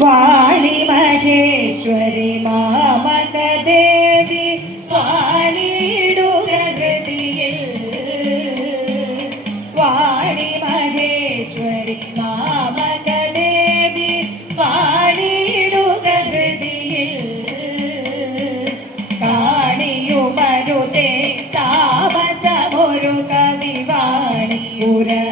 വാണി മഹേശ്വരി മാമകദേവി വാണിടുക ഗതിയിൽ വാണി മഹേശ്വരി മാമകദേവി വാണിടുക ഹൃതിയിൽ കാണിയുമരുതേ താമസമൊരു കവി ഉരപതിനായി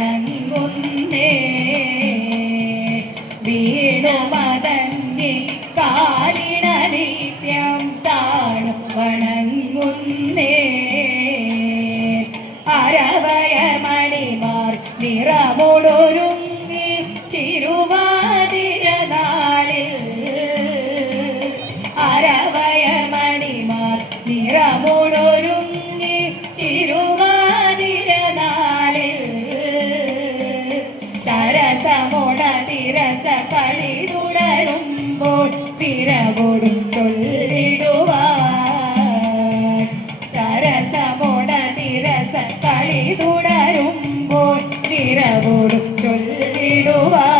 വണങ്ങുന്നേ വീണുമതന്നെ കാലിട നിത്യം താണു വണങ്ങുന്നേ. അരവയ മണിമാർ നിറമോടൊരുങ്ങി തിരുവാതിര നാളിൽ അരവയ മണിമാർ നിറമോടൊരുങ്ങി രസമോട തിരസ കളി തുടരുമ്പോൾ തിരവോടും ചൊല്ലിടുവാൻ. സരസമോട തിരസ കളി തിരവോടും ചൊല്ലിടുവാൻ.